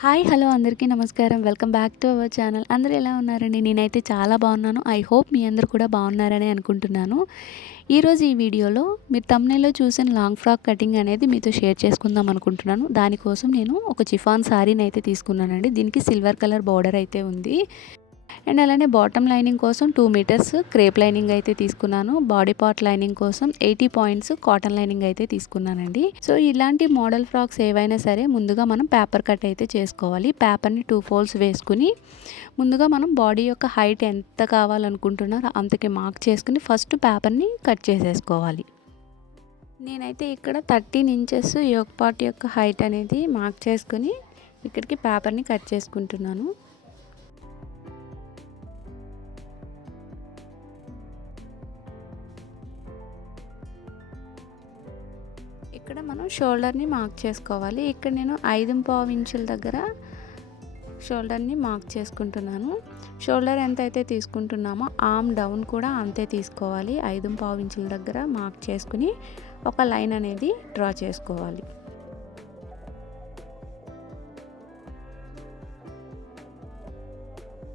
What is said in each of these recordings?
Hi hello అందరికీ నమస్కారం. Welcome back to our channel. అందరూ ఎలా ఉన్నారండి? నేనైతే చాలా బాగున్నాను. ఐ హోప్ మీ అందరూ కూడా బాగున్నారని అనుకుంటున్నాను. ఈరోజు ఈ వీడియోలో మీరు థంబ్‌నెయిల్‌లో చూసిన లాంగ్ ఫ్రాక్ కటింగ్ అనేది మీతో షేర్ చేసుకుందాం అనుకుంటున్నాను. దానికోసం నేను ఒక చిఫాన్ శారీని అయితే తీసుకున్నానండి. దీనికి సిల్వర్ కలర్ బార్డర్ అయితే ఉంది. అండ్ అలానే బాటమ్ లైనింగ్ కోసం 2 మీటర్స్ క్రేప్ లైనింగ్ అయితే తీసుకున్నాను. బాడీ పార్ట్ లైనింగ్ కోసం 80 పాయింట్స్ కాటన్ లైనింగ్ అయితే తీసుకున్నానండి. సో ఇలాంటి మోడల్ ఫ్రాక్స్ ఏవైనా సరే ముందుగా మనం పేపర్ కట్ అయితే చేసుకోవాలి. పేపర్ని 2 ఫోల్డ్స్ వేసుకుని ముందుగా మనం బాడీ యొక్క హైట్ ఎంత కావాలనుకుంటున్నారో అంతకి మార్క్ చేసుకుని ఫస్ట్ పేపర్ని కట్ చేసేసుకోవాలి. నేనైతే ఇక్కడ 13 ఇంచెస్ యోక్ పార్ట్ యొక్క హైట్ అనేది మార్క్ చేసుకుని ఇక్కడికి పేపర్ని కట్ చేసుకుంటున్నాను. ఇక్కడ మనం షోల్డర్ని మార్క్ చేసుకోవాలి. ఇక్కడ నేను 5.5 ఇంచుల దగ్గర షోల్డర్ని మార్క్ చేసుకుంటున్నాను. షోల్డర్ ఎంత అయితే తీసుకుంటున్నామో ఆర్మ్ డౌన్ కూడా అంతే తీసుకోవాలి. 5.5 ఇంచుల దగ్గర మార్క్ చేసుకుని ఒక లైన్ అనేది డ్రా చేసుకోవాలి.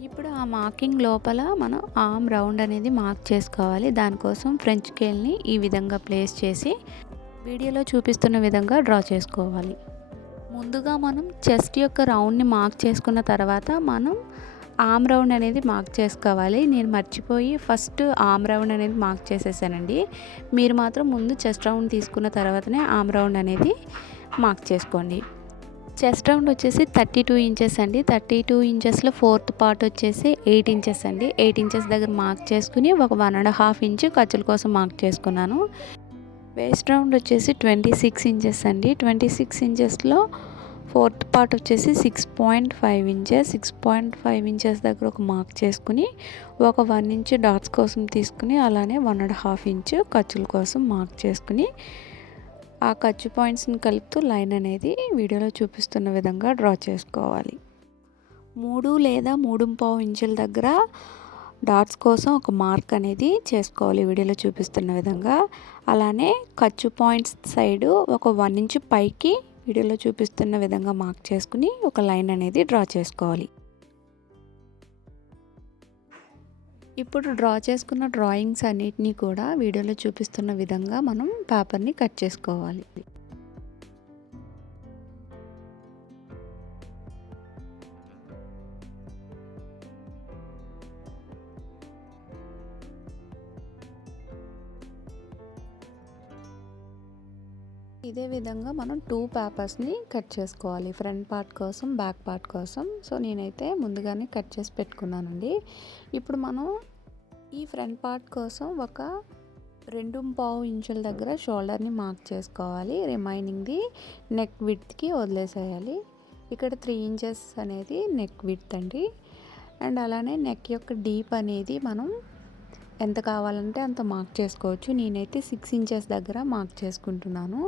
ఇప్పుడు ఆ మార్కింగ్ లోపల మనం ఆర్మ్ రౌండ్ అనేది మార్క్ చేసుకోవాలి. దానికోసం ఫ్రెంచ్ స్కేల్ని ఈ విధంగా ప్లేస్ చేసి వీడియోలో చూపిస్తున్న విధంగా డ్రా చేసుకోవాలి. ముందుగా మనం చెస్ట్ యొక్క రౌండ్ని మార్క్ చేసుకున్న తర్వాత మనం ఆర్మ్ రౌండ్ అనేది మార్క్ చేసుకోవాలి. నేను మర్చిపోయి ఫస్ట్ ఆర్మ్ రౌండ్ అనేది మార్క్ చేసేసానండి. మీరు మాత్రం ముందు చెస్ట్ రౌండ్ తీసుకున్న తర్వాతనే ఆర్మ్ రౌండ్ అనేది మార్క్ చేసుకోండి. చెస్ట్ రౌండ్ వచ్చేసి 32 ఇంచెస్ అండి. 32 ఇంచెస్లో 4th పార్ట్ వచ్చేసి 8 ఇంచెస్ అండి. 8 ఇంచెస్ దగ్గర మార్క్ చేసుకుని ఒక 1.5 ఇంచు ఖర్చుల కోసం మార్క్ చేసుకున్నాను. వేస్ట్ రౌండ్ వచ్చేసి 26 ఇంచెస్ అండి. 26 ఇంచెస్లో 4th పార్ట్ వచ్చేసి 6.5 ఇంచెస్. 6.5 ఇంచెస్ దగ్గర ఒక మార్క్ చేసుకుని ఒక 1 ఇంచు డాట్స్ కోసం తీసుకుని అలానే 1.5 ఇంచు ఖర్చుల కోసం మార్క్ చేసుకుని ఆ ఖర్చు పాయింట్స్ని కలుపుతూ లైన్ అనేది వీడియోలో చూపిస్తున్న విధంగా డ్రా చేసుకోవాలి. 3 లేదా 3.5 ఇంచుల దగ్గర డాట్స్ కోసం ఒక మార్క్ అనేది చేసుకోవాలి వీడియోలో చూపిస్తున్న విధంగా. అలానే ఖర్చు పాయింట్స్ సైడు ఒక 1 ఇంచు పైకి వీడియోలో చూపిస్తున్న విధంగా మార్క్ చేసుకుని ఒక లైన్ అనేది డ్రా చేసుకోవాలి. ఇప్పుడు డ్రా చేసుకున్న డ్రాయింగ్స్ అన్నిటినీ కూడా వీడియోలో చూపిస్తున్న విధంగా మనం పేపర్ని కట్ చేసుకోవాలి. ఇదే విధంగా మనం 2 పేపర్స్ని కట్ చేసుకోవాలి. ఫ్రంట్ పార్ట్ కోసం, బ్యాక్ పార్ట్ కోసం. సో నేనైతే ముందుగానే కట్ చేసి పెట్టుకున్నానండి. ఇప్పుడు మనం ఈ ఫ్రంట్ పార్ట్ కోసం ఒక 2.5 ఇంచుల దగ్గర షోల్డర్ని మార్క్ చేసుకోవాలి. రిమైనింగ్ది నెక్ విడ్త్కి వదిలేసేయాలి. ఇక్కడ 3 ఇంచెస్ అనేది నెక్ విడ్త్ అండి. అండ్ అలానే నెక్ యొక్క డీప్ అనేది మనం ఎంత కావాలంటే అంత మార్క్ చేసుకోవచ్చు. నేనైతే 6 ఇంచెస్ దగ్గర మార్క్ చేసుకుంటున్నాను.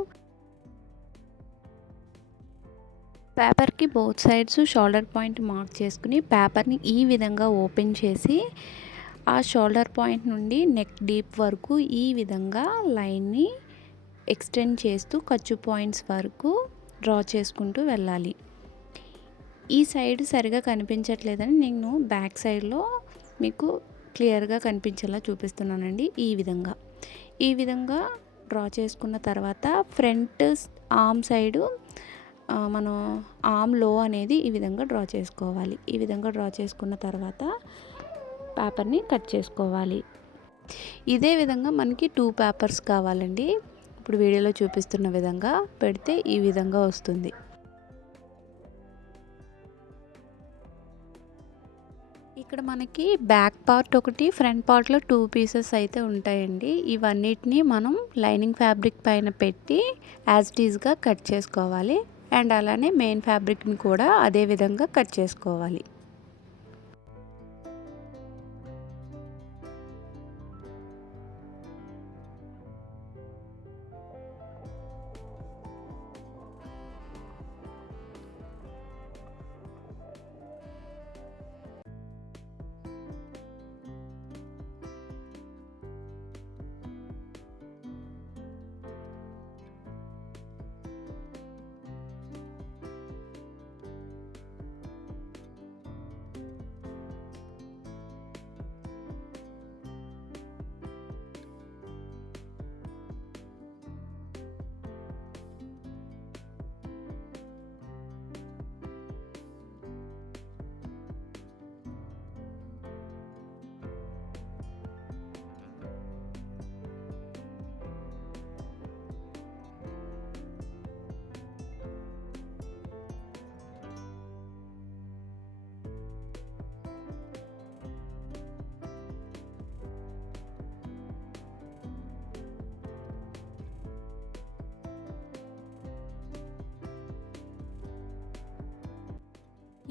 పేపర్కి both sides shoulder point mark చేసుకుని పేపర్ని ఈ విధంగా ఓపెన్ చేసి ఆ షోల్డర్ పాయింట్ నుండి నెక్ డీప్ వరకు ఈ విధంగా లైన్ని ఎక్స్టెండ్ చేస్తూ ఖర్చు పాయింట్స్ వరకు డ్రా చేసుకుంటూ వెళ్ళాలి. ఈ సైడ్ సరిగా కనిపించట్లేదని నేను బ్యాక్ సైడ్లో మీకు క్లియర్గా కనిపించేలా చూపిస్తున్నానండి. ఈ విధంగా డ్రా చేసుకున్న తర్వాత ఫ్రంట్ ఆర్మ్ సైడు మనం ఆర్మ్ లో అనేది ఈ విధంగా డ్రా చేసుకోవాలి. ఈ విధంగా డ్రా చేసుకున్న తర్వాత పేపర్ని కట్ చేసుకోవాలి. ఇదే విధంగా మనకి 2 పేపర్స్ కావాలండి. ఇప్పుడు వీడియోలో చూపిస్తున్న విధంగా పెడితే ఈ విధంగా వస్తుంది. ఇక్కడ మనకి బ్యాక్ పార్ట్ ఒకటి, ఫ్రంట్ పార్ట్లో 2 పీసెస్ అయితే ఉంటాయండి. ఇవన్నిటిని మనం లైనింగ్ ఫ్యాబ్రిక్ పైన పెట్టి యాజ్ ఇట్ ఈజ్గా కట్ చేసుకోవాలి. అండ్ అలానే మెయిన్ ఫ్యాబ్రిక్ని కూడా అదే విధంగా కట్ చేసుకోవాలి.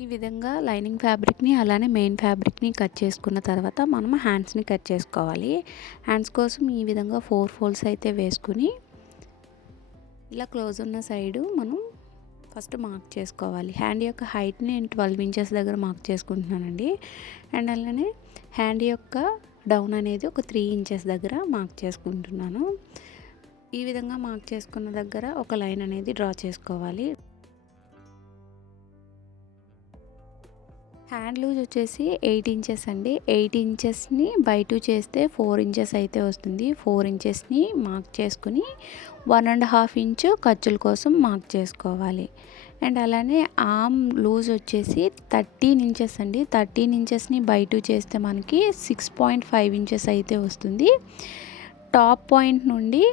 ఈ విధంగా లైనింగ్ ఫ్యాబ్రిక్ని అలానే మెయిన్ ఫ్యాబ్రిక్ని కట్ చేసుకున్న తర్వాత మనం హ్యాండ్స్ని కట్ చేసుకోవాలి. హ్యాండ్స్ కోసం ఈ విధంగా 4 ఫోల్డ్స్ అయితే వేసుకుని ఇలా క్లోజ్ ఉన్న సైడు మనం ఫస్ట్ మార్క్ చేసుకోవాలి. హ్యాండ్ యొక్క హైట్ని నేను 12 ఇంచెస్ దగ్గర మార్క్ చేసుకుంటున్నానండి. అండ్ అలానే హ్యాండ్ యొక్క డౌన్ అనేది ఒక 3 ఇంచెస్ దగ్గర మార్క్ చేసుకుంటున్నాను. ఈ విధంగా మార్క్ చేసుకున్న దగ్గర ఒక లైన్ అనేది డ్రా చేసుకోవాలి. హ్యాండ్ లూజ్ వచ్చేసి 8 ఇంచెస్ అండి. 8 ఇంచెస్ని బై 2 చేస్తే 4 ఇంచెస్ అయితే వస్తుంది. 4 ఇంచెస్ని మార్క్ చేసుకుని 1.5 ఇంచు ఖర్చుల కోసం మార్క్ చేసుకోవాలి. అండ్ అలానే ఆర్మ్ లూజ్ వచ్చేసి 13 ఇంచెస్ అండి. 13 ఇంచెస్ని బై 2 చేస్తే మనకి 6.5 ఇంచెస్ అయితే వస్తుంది. టాప్ పాయింట్ నుండి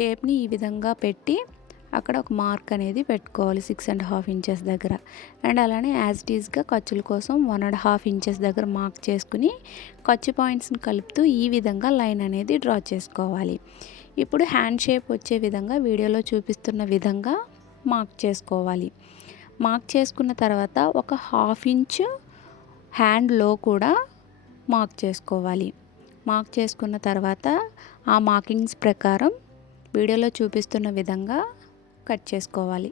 టేప్ని ఈ విధంగా పెట్టి అక్కడ ఒక మార్క్ అనేది పెట్టుకోవాలి 6.5 ఇంచెస్ దగ్గర. అండ్ అలానే యాజ్ ఇట్ ఈస్గా ఖర్చుల కోసం 1.5 ఇంచెస్ దగ్గర మార్క్ చేసుకుని ఖర్చు పాయింట్స్ని కలుపుతూ ఈ విధంగా లైన్ అనేది డ్రా చేసుకోవాలి. ఇప్పుడు హ్యాండ్ షేప్ వచ్చే విధంగా వీడియోలో చూపిస్తున్న విధంగా మార్క్ చేసుకోవాలి. మార్క్ చేసుకున్న తర్వాత ఒక 1/2 ఇంచు హ్యాండ్లో కూడా మార్క్ చేసుకోవాలి. మార్క్ చేసుకున్న తర్వాత ఆ మార్కింగ్స్ ప్రకారం వీడియోలో చూపిస్తున్న విధంగా కట్ చేసుకోవాలి.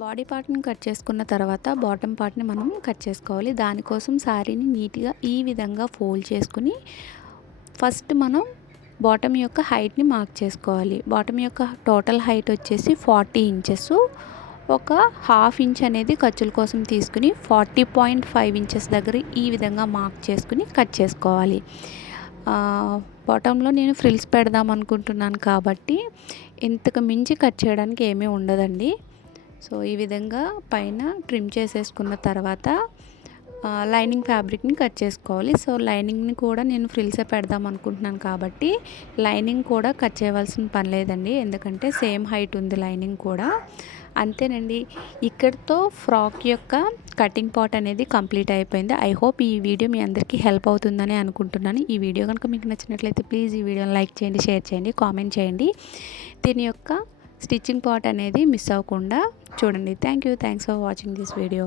బాడీ పార్ట్ని కట్ చేసుకున్న తర్వాత బాటమ్ పార్ట్ని మనం కట్ చేసుకోవాలి. దానికోసం శారీని నీట్గా ఈ విధంగా ఫోల్డ్ చేసుకుని ఫస్ట్ మనం బాటమ్ యొక్క హైట్ని మార్క్ చేసుకోవాలి. బాటమ్ యొక్క టోటల్ హైట్ వచ్చేసి 40 ఇంచెస్. ఒక 1/2 ఇంచ్ అనేది ఖర్చుల కోసం తీసుకుని 40.5 ఇంచెస్ దగ్గర ఈ విధంగా మార్క్ చేసుకుని కట్ చేసుకోవాలి. బాటంలో నేను ఫ్రిల్స్ పెడదాం అనుకుంటున్నాను కాబట్టి ఇంతకు మించి కట్ చేయడానికి ఏమీ ఉండదండి. సో ఈ విధంగా పైన ట్రిమ్ చేసేసుకున్న తర్వాత లైనింగ్ ఫ్యాబ్రిక్ని కట్ చేసుకోవాలి. సో లైనింగ్ని కూడా నేను ఫ్రిల్సే పెడదాం అనుకుంటున్నాను కాబట్టి లైనింగ్ కూడా కట్ చేయవలసిన పని లేదండి. ఎందుకంటే సేమ్ హైట్ ఉంది లైనింగ్ కూడా. అంతేనండి, ఇక్కడితో ఫ్రాక్ యొక్క కటింగ్ పార్ట్ అనేది కంప్లీట్ అయిపోయింది. ఐ హోప్ ఈ వీడియో మీ అందరికీ హెల్ప్ అవుతుందని అనుకుంటున్నాను. ఈ వీడియో కనుక మీకు నచ్చినట్లయితే ప్లీజ్ ఈ వీడియోని లైక్ చేయండి, షేర్ చేయండి, కామెంట్ చేయండి. దీని యొక్క స్టిచ్చింగ్ పార్ట్ అనేది మిస్ అవ్వకుండా చూడండి. Thanks for watching this video.